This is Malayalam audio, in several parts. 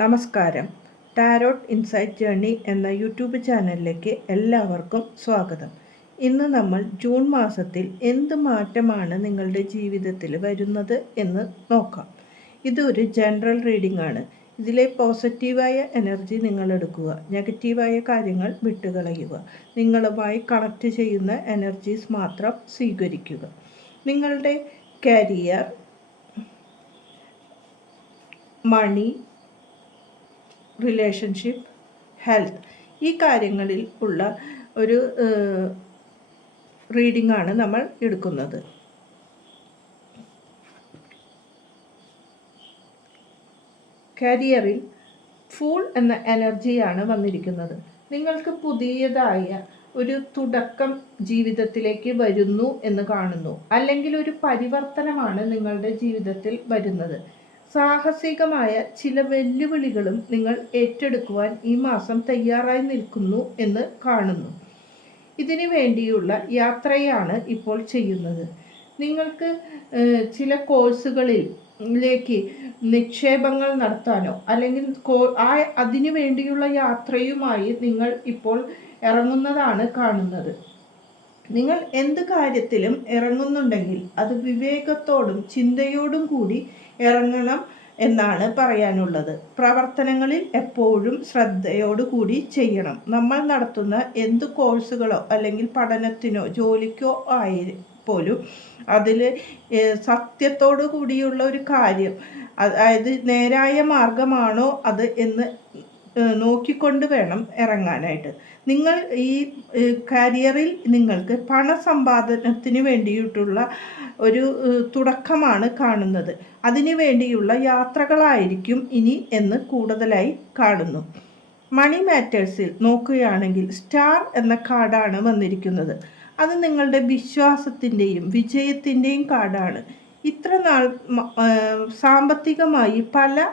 നമസ്കാരം. ടാരോട്ട് ഇൻസൈറ്റ് ജേർണി എന്ന യൂട്യൂബ് ചാനലിലേക്ക് എല്ലാവർക്കും സ്വാഗതം. ഇന്ന് നമ്മൾ ജൂൺ മാസത്തിൽ എന്ത് മാറ്റമാണ് നിങ്ങളുടെ ജീവിതത്തിൽ വരുന്നത് എന്ന് നോക്കാം. ഇതൊരു ജനറൽ റീഡിംഗ് ആണ്. ഇതിലെ പോസിറ്റീവായ എനർജി നിങ്ങൾ എടുക്കുക, നെഗറ്റീവായ കാര്യങ്ങൾ വിട്ടുകളയുക. നിങ്ങളുമായി കണക്റ്റ് ചെയ്യുന്ന എനർജീസ് മാത്രം സ്വീകരിക്കുക. നിങ്ങളുടെ കരിയർ, മണി, റിലേഷൻഷിപ്പ്, ഹെൽത്ത്, ഈ കാര്യങ്ങളിൽ ഉള്ള ഒരു റീഡിംഗ് ആണ് നമ്മൾ എടുക്കുന്നത്. കരിയറിൽ ഫൂൾ എന്ന എനർജിയാണ് വന്നിരിക്കുന്നത്. നിങ്ങൾക്ക് പുതിയതായ ഒരു തുടക്കം ജീവിതത്തിലേക്ക് വരുന്നു എന്ന് കാണുന്നു, അല്ലെങ്കിൽ ഒരു പരിവർത്തനമാണ് നിങ്ങളുടെ ജീവിതത്തിൽ വരുന്നത്. സാഹസികമായ ചില വെല്ലുവിളികളും നിങ്ങൾ ഏറ്റെടുക്കുവാൻ ഈ മാസം തയ്യാറായി നിൽക്കുന്നു എന്ന് കാണുന്നു. ഇതിനു വേണ്ടിയുള്ള യാത്രയാണ് ഇപ്പോൾ ചെയ്യുന്നത്. നിങ്ങൾക്ക് ചില കോഴ്സുകളിലേക്ക് നിക്ഷേപങ്ങൾ നടത്താനോ അല്ലെങ്കിൽ അതിനു വേണ്ടിയുള്ള യാത്രയുമായി നിങ്ങൾ ഇപ്പോൾ ഇറങ്ങുന്നതാണ് കാണുന്നത്. നിങ്ങൾ എന്ത് കാര്യത്തിലും ഇറങ്ങുന്നുണ്ടെങ്കിൽ അത് വിവേകത്തോടും ചിന്തയോടും കൂടി ഇറങ്ങണം എന്നാണ് പറയാനുള്ളത്. പ്രവർത്തനങ്ങളിൽ എപ്പോഴും ശ്രദ്ധയോടുകൂടി ചെയ്യണം. നമ്മൾ നടത്തുന്ന എന്ത് കോഴ്സുകളോ അല്ലെങ്കിൽ പഠനത്തിനോ ജോലിക്കോ പോലും അതിൽ സത്യത്തോടു കൂടിയുള്ള ഒരു കാര്യം, അതായത് നേരായ മാർഗമാണോ അത് എന്ന് നോക്കിക്കൊണ്ട് വേണം ഇറങ്ങാനായിട്ട്. നിങ്ങൾ ഈ കരിയറിൽ നിങ്ങൾക്ക് പണസമ്പാദനത്തിന് വേണ്ടിയിട്ടുള്ള ഒരു തുടക്കമാണ് കാണുന്നത്. അതിനു വേണ്ടിയുള്ള യാത്രകളായിരിക്കും ഇനി എന്ന് കൂടുതലായി കാണുന്നു. മണി മാറ്റേഴ്സിൽ നോക്കുകയാണെങ്കിൽ സ്റ്റാർ എന്ന കാർഡാണ് വന്നിരിക്കുന്നത്. അത് നിങ്ങളുടെ വിശ്വാസത്തിൻ്റെയും വിജയത്തിൻ്റെയും കാർഡാണ്. ഇത്ര നാൾ സാമ്പത്തികമായി പല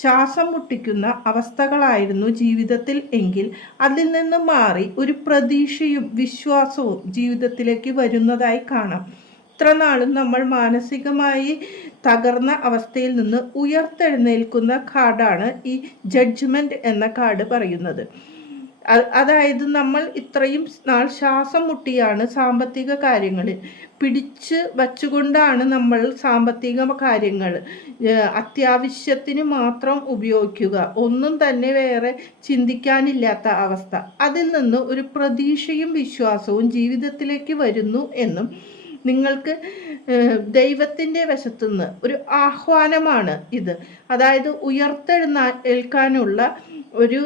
ശ്വാസം മുട്ടിക്കുന്ന അവസ്ഥകളായിരുന്നു ജീവിതത്തിൽ എങ്കിൽ അതിൽ നിന്ന് മാറി ഒരു പ്രതീക്ഷയും വിശ്വാസവും ജീവിതത്തിലേക്ക് വരുന്നതായി കാണാം. ഇത്ര നാളും നമ്മൾ മാനസികമായി തകർന്ന അവസ്ഥയിൽ നിന്ന് ഉയർത്തെഴുന്നേൽക്കുന്ന കാർഡാണ് ഈ ജഡ്ജ്മെൻറ്റ് എന്ന കാർഡ് പറയുന്നത്. അതായത് നമ്മൾ ഇത്രയും നാൾ ശ്വാസം മുട്ടിയാണ് സാമ്പത്തിക കാര്യങ്ങളിൽ പിടിച്ച് വച്ചുകൊണ്ടാണ് നമ്മൾ സാമ്പത്തിക കാര്യങ്ങൾ അത്യാവശ്യത്തിന് മാത്രം ഉപയോഗിക്കുക, ഒന്നും തന്നെ വേറെ ചിന്തിക്കാനില്ലാത്ത അവസ്ഥ. അതിൽ നിന്ന് ഒരു പ്രതീക്ഷയും വിശ്വാസവും ജീവിതത്തിലേക്ക് വരുന്നു എന്നും നിങ്ങൾക്ക് ദൈവത്തിൻ്റെ വശത്തുനിന്ന് ഒരു ആഹ്വാനമാണ് ഇത്. അതായത് ഉയർത്തെഴുന്നേൽക്കാനുള്ള ഒരു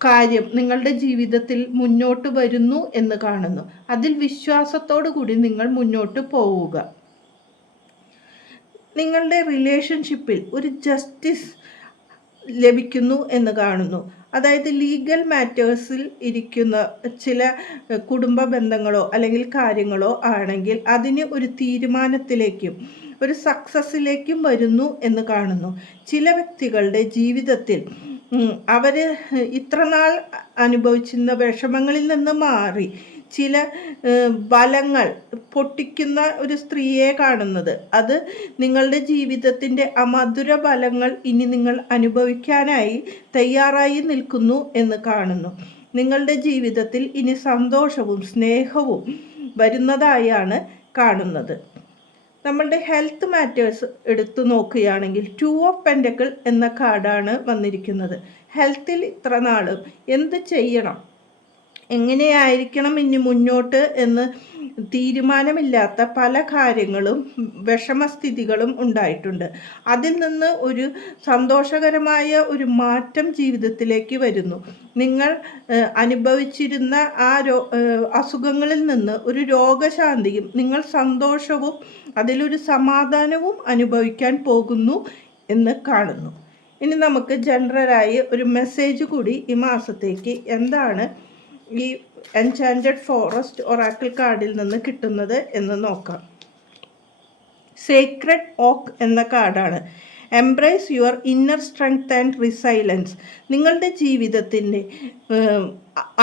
കാര്യം നിങ്ങളുടെ ജീവിതത്തിൽ മുന്നോട്ട് വരുന്നു എന്ന് കാണുന്നു. അതിൽ വിശ്വാസത്തോടു കൂടി നിങ്ങൾ മുന്നോട്ട് പോവുക. നിങ്ങളുടെ റിലേഷൻഷിപ്പിൽ ഒരു ജസ്റ്റിസ് ലഭിക്കുന്നു എന്ന് കാണുന്നു. അതായത് ലീഗൽ മാറ്റേഴ്സിൽ ഇരിക്കുന്ന ചില കുടുംബ ബന്ധങ്ങളോ അല്ലെങ്കിൽ കാര്യങ്ങളോ ആണെങ്കിൽ അതിന് ഒരു തീരുമാനത്തിലേക്കും ഒരു സക്സസ്സിലേക്കും വരുന്നു എന്ന് കാണുന്നു. ചില വ്യക്തികളുടെ ജീവിതത്തിൽ അവർ ഇത്രനാൾ അനുഭവിച്ചിരുന്ന വിഷമങ്ങളിൽ നിന്ന് മാറി ചില ബലങ്ങൾ പൊട്ടിക്കുന്ന ഒരു സ്ത്രീയെ കാണുന്നത്, അത് നിങ്ങളുടെ ജീവിതത്തിൻ്റെ അമധുര ബലങ്ങൾ ഇനി നിങ്ങൾ അനുഭവിക്കാനായി തയ്യാറായി നിൽക്കുന്നു എന്ന് കാണുന്നു. നിങ്ങളുടെ ജീവിതത്തിൽ ഇനി സന്തോഷവും സ്നേഹവും വരുന്നതായാണ് കാണുന്നത്. നമ്മളുടെ ഹെൽത്ത് മാറ്റേഴ്സ് എടുത്തു നോക്കുകയാണെങ്കിൽ 2 ഓഫ് പെൻറ്റക്കിൾ എന്ന കാർഡാണ് വന്നിരിക്കുന്നത്. ഹെൽത്തിൽ ഇത്ര നാളും എന്ത് ചെയ്യണം, എങ്ങനെയായിരിക്കണം ഇനി മുന്നോട്ട് എന്ന് തീരുമാനമില്ലാത്ത പല കാര്യങ്ങളും വിഷമസ്ഥിതികളും ഉണ്ടായിട്ടുണ്ട്. അതിൽ നിന്ന് ഒരു സന്തോഷകരമായ ഒരു മാറ്റം ജീവിതത്തിലേക്ക് വരുന്നു. നിങ്ങൾ അനുഭവിച്ചിരുന്ന ആ അസുഖങ്ങളിൽ നിന്ന് ഒരു രോഗശാന്തിയും നിങ്ങൾ സന്തോഷവും അതിലൊരു സമാധാനവും അനുഭവിക്കാൻ പോകുന്നു എന്ന് കാണുന്നു. ഇനി നമുക്ക് ജനറലായി ഒരു മെസ്സേജ് കൂടി ഈ മാസത്തേക്ക് എന്താണ് ഈ എൻചാൻറ്റഡ് ഫോറസ്റ്റ് ഒറാക്കിൾ കാർഡിൽ നിന്ന് കിട്ടുന്നത് എന്ന് നോക്കാം. സേക്രഡ് ഓക്ക് എന്ന കാർഡാണ്. Embrace your inner strength and resilience. നിങ്ങളുടെ ജീവിതത്തിൻ്റെ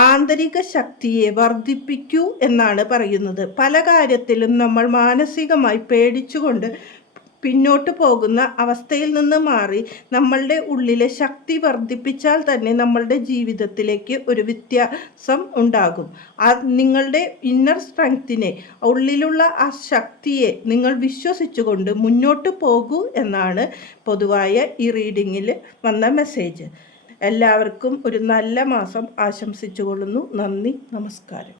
ആന്തരിക ശക്തിയെ വർദ്ധിപ്പിക്കൂ എന്നാണ് പറയുന്നത്. പല കാര്യത്തിലും നമ്മൾ മാനസികമായി പേടിച്ചുകൊണ്ട് പിന്നോട്ട് പോകുന്ന അവസ്ഥയിൽ നിന്ന് മാറി നമ്മളുടെ ഉള്ളിലെ ശക്തി വർദ്ധിപ്പിച്ചാൽ തന്നെ നമ്മളുടെ ജീവിതത്തിലേക്ക് ഒരു വ്യത്യാസം ഉണ്ടാകും. നിങ്ങളുടെ ഇന്നർ സ്ട്രെങ്ത്തിനെ, ഉള്ളിലുള്ള ആ ശക്തിയെ നിങ്ങൾ വിശ്വസിച്ചുകൊണ്ട് മുന്നോട്ട് പോകൂ എന്നാണ് പൊതുവായ ഈ റീഡിങ്ങിൽ വന്ന മെസ്സേജ്. എല്ലാവർക്കും ഒരു നല്ല മാസം ആശംസിച്ചുകൊള്ളുന്നു. നന്ദി, നമസ്കാരം.